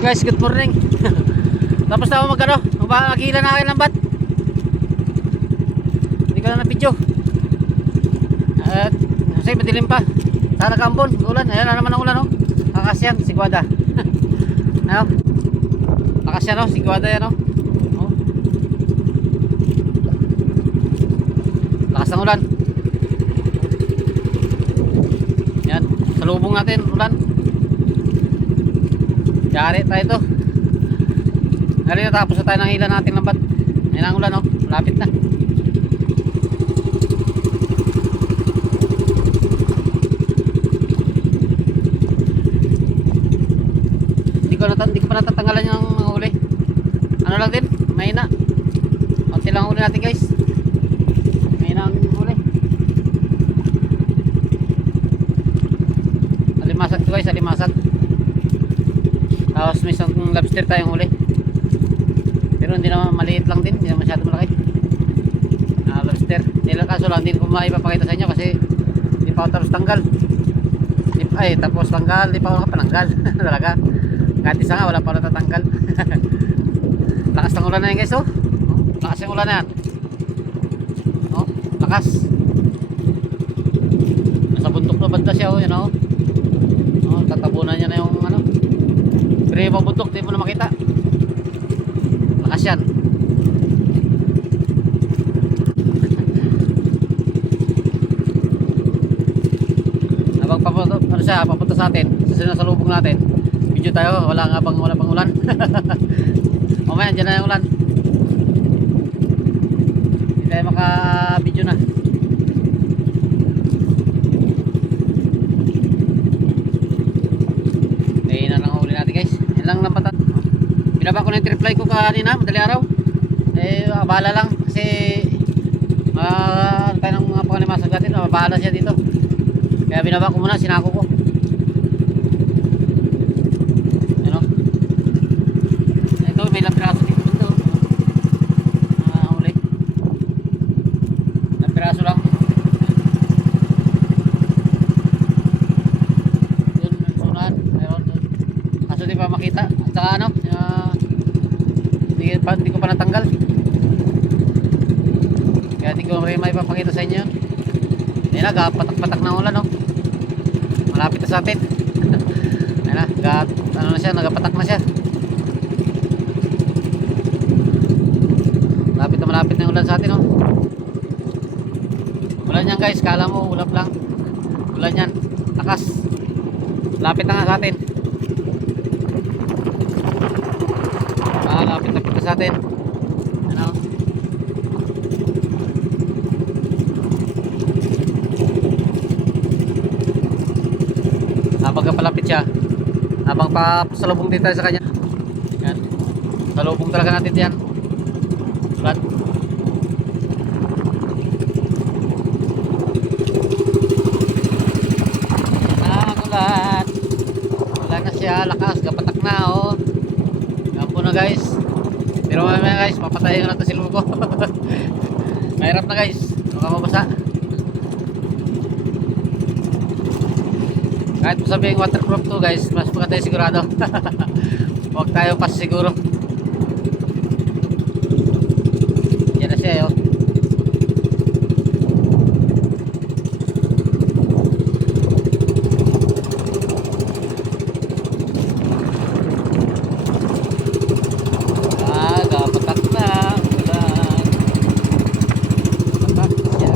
Guys, good morning. Tapos na ako mag-ano, nakikila na akin ng bat. Hindi ko na na-video. At kasi madilim pa. Sana kaambon, ulan. Ayan na naman ang ulan, oh. Lakas yan, Sigwada. Ano? Lakas yan, oh, Sigwada yan, oh. Oh. Lakas ng ulan. Yan, salubong natin ulan. Yari tayo to. Ngayon natapos na tayo ng hila natin lambat. Ayan ang ulan, oh. Malapit na. Hindi ko pa natatanggalan yung huli. Ano lang din, mahina. Konti lang huli natin, guys. Mahina ang huli. Alimasag to, guys, alimasag. Tapos may isang lobster tayong huli. Pero hindi naman, maliit lang din, hindi naman masyado malaki. Lobster. Kaso lang, hindi ko maipapakita sa inyo kasi hindi pa ako tapos tanggal. Tapos tanggal, hindi pa ako nakapananggal. Talaga. Kahit isa nga, wala pa natatanggal. Lakas ng ulan na yan, guys, oh. Lakas yung ulan na yan. Oh, lakas. Nasa bundok na banda siya, oh, yun, oh. Oh, tatabunan niya na yung ano. Pero yung bundok, di mo na makita. Lakas yan. Habang papunta, ano siya, papunta sa atin, sa lubong natin. Video tayo, wala pang ulan. Mamaya dyan na yung ulan. Hindi tayo maka-video na. Kaya na lang huli natin, guys. Yan lang lampatan. Binaba ko na yung reply ko kanina, madali araw. Abala lang kasi ano tayo ng mga pangalimasag natin, abala siya dito. Kaya binaba ko muna, sinako ko. May ilang piraso dito uli. Ilang piraso lang. Yun, sunan. Mayroon doon. Kaso di pa makita. At saka ano, hindi ko pa natanggal. Kaya di ko may papakita sa inyo. Ayun na, patak-patak na ulan, no? Malapit na sa atin. Ayun na, ano na siya, nagapatak na siya. Malapit na yung ulan sa atin, oh. Ulan yan, guys, kala mo ulap lang. Ulan yan, lakas. Lapit na nga sa atin. Lapit na sa atin. Ano? Habang kapalapit siya, habang pasalubong din tayo sa kanya. Yan, salubong talaga natin yan. Ulan. Ulan. Ulan na siya, lakas, kapatak na, oh. Gampo na, guys. Pero mamaya, guys, papatayin ko na ito si Lugo. Mahirap na, guys. Baka mabasa. Kahit mo sabihin waterproof to, guys, mas maganda sigurado. Huwag tayo pas siguro. Yan na siya, oh. Gapatak na ulan. Gapatak siya.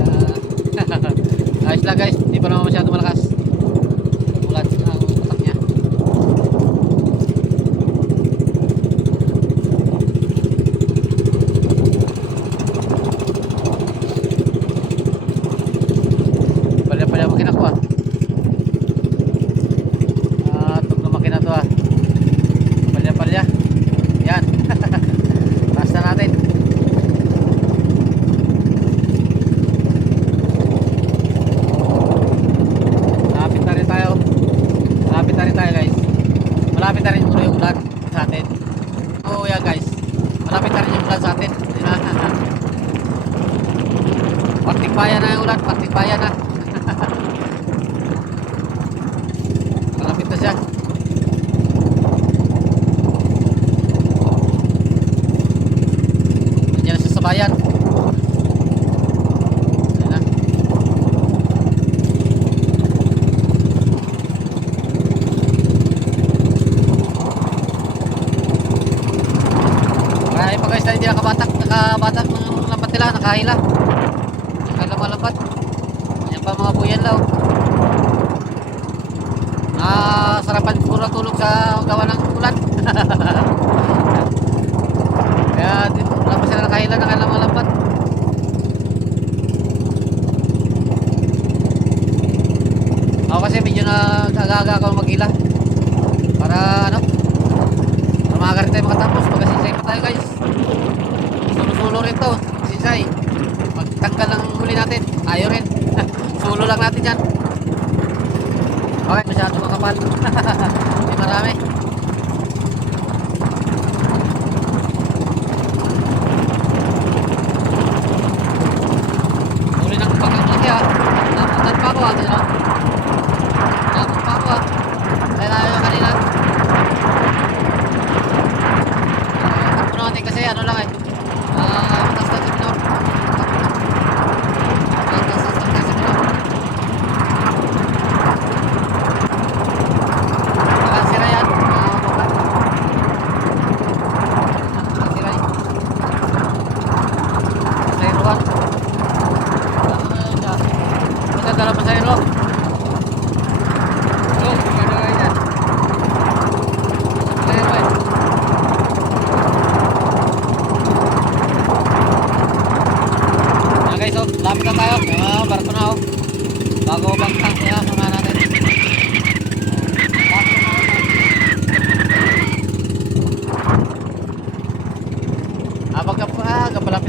Ayos lang, guys, hindi pa naman masyado malakas ulan ang patak niya. Palya makina ko, ah. Itong na makina to, ah. Palya. Yan. Taas na natin. Malapit na rin tayo, guys. Malapit na rin yung ulan sa atin. Oo, yan, guys. Malapit na rin yung ulan sa atin. Patikbayan na yung ulan. Patikbayan na. Malapit na siya. bayan. Ayan na. Marami pa guys na hindi nakabatak ng lambat nila, nakahila. Nakahila mga lambat. Ayan pa mga buyan lao. Sarapan puro tulog sa gawa ng ulan. Kaya wala pa sila nakahila ng kailang mga lambat. Ako kasi medyo nag-aga ako maghila para ano, para makakarit tayo makatapos. Magkasinsay pa tayo guys. Sulo-sulo rin to, sinsay. Magtanggal ng huli natin, ayaw rin. Sulo lang natin yan. Okay, masyado makapal. Hindi marami. Huli ng pagkakalaki ha. Napuntan pa ako ha. Napun pa ako ha. Kaya tayo kanina. Takpo natin kasi ano lang eh. Matas na sektor. Matas na sektor. Sira yan. Sira yan. Pasayroan. Maganda lang pasayro. Gano'n nga yan. Pasayro eh. Guys, so, lapit na tayo. May mga barko na oh. Bago bangkang kaya sama natin.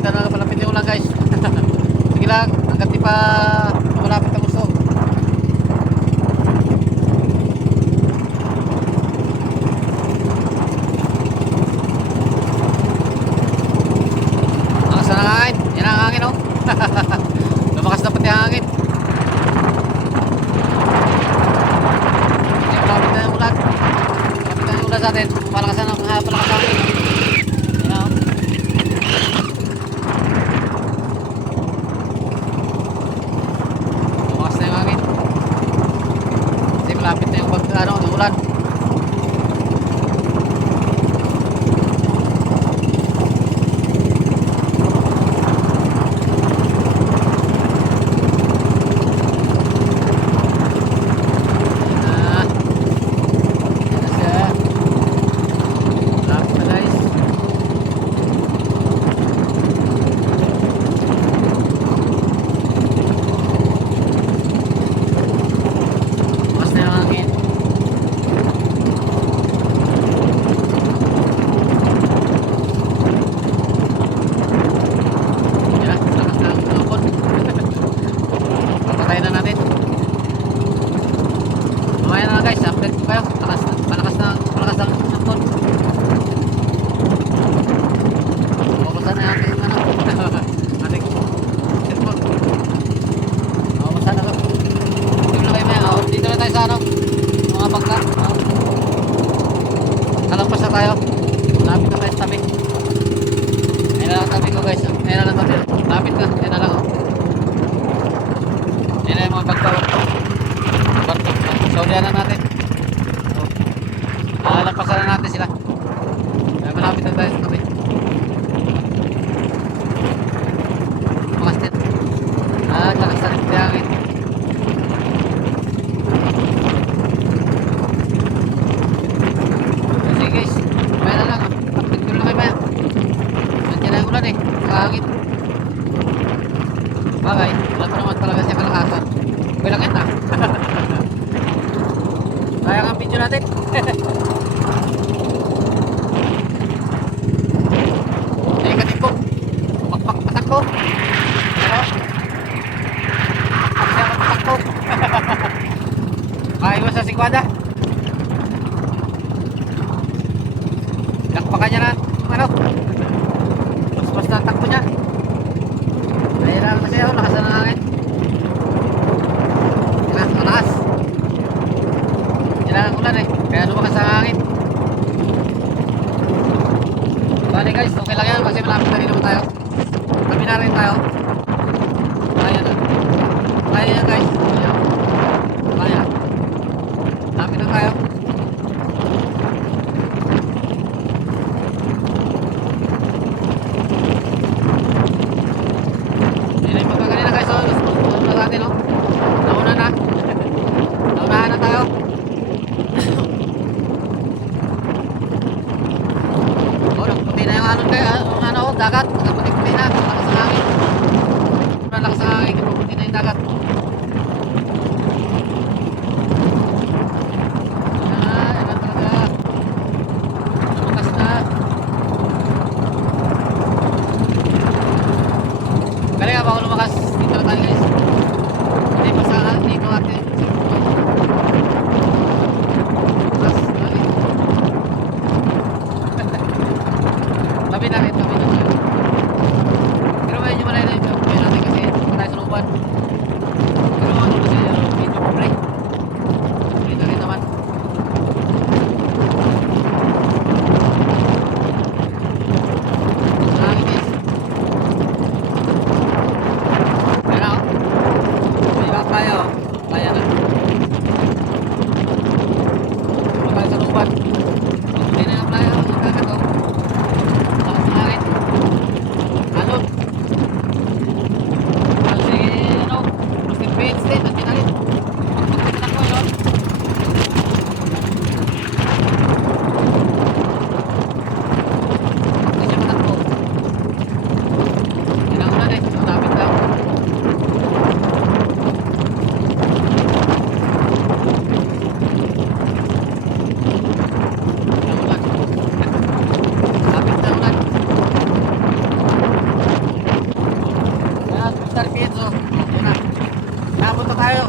Kapalapit yung ulan guys. Sige lang, hanggat di pa malapit ang gusto. Lakas na ng hangin. Yan ang hangin oh. Lumakas na pati ang hangin. Malapit na yung ulan. Malapit na yung ulan sa atin. Palakas na ang hangin. Yan oh. Malapit na yung ulan. Malapit na guys. Mas na yung hangin. Papatayin na natin. Mamaya na guys, update ko kayo. Malakas ng sampon. Mababasan na natin ano. Ating cellphone. Mababasan na to. Dito na kayo maya. Dito na tayo sa ano. Mga bangka. Kalampas na tayo. Lapit na tayo sa tabi. Ayan na lang tabi ko guys. Ayan na lang tabi. Lapit na. Ayan na lang oh. Yan na yung mga bagbaw. Saudyan na natin. Lampasan na natin sila. Kaya malapit na tayo sa tabi. Makastit. Lakas na rin yung hangin. Sige guys. Kaya na lang. Update ko na kayo maya. Nandiyan na yung ulan eh. Nakahangin. Bagay. Wala pa naman talaga siya kalakasan. Okay lang yan ah. Kaya ang video natin. Ay katipok. Pakpak ko. Ano? Pakpak ko. Kaiwas sa sikwada. Lakpakan niya na. Ano? Mas na takbo niya. Nahirapan kasi ako. Lakas na hangin. Yan na, malakas. Yan ang ulan eh. Kaya lumakas ang hangin. Bali guys, okay lang yan kasi malapit na rin naman tayo. Kaya yan guys. Ayan. Kaya. Lapit na tayo. Yan yung pagkakanina guys. So, ano na natin no? Nauna na. Naunahan na tayo. Oh, nagputi na yung ano kaya, ano, dagat. Nagputi-puti na. Lakas ng hangin. Sobrang lakas ng hangin. Nagputi na yung dagat. Yan na talaga. Lumakas na. Galing nga ba ako lumakas? Dito na tayo guys. Hindi pa sa dito natin. Lumakas. Galing. Tabi na rin, tabi na rin. Pero medyo malayo na yung video natin kasi patay sa lupan. Pero ano kasi medyo pobre. Pobre na rin naman. Sa langit guys. Kaya na oh. May back tayo. Kaya na. Patay sa lupan. Hindi na yung playa. Ang kagat oh. Lakas ng hangin. Alon. Kasi ano, Mr. Vince din, nandiyan na rin. Takbo yun. Hindi siya matakbo. Yan ang ulan eh, malapit lang. Yan ang ulan. Malapit na ulan. Yan, Mr. Vince oh. Yun na. Nabot na tayo.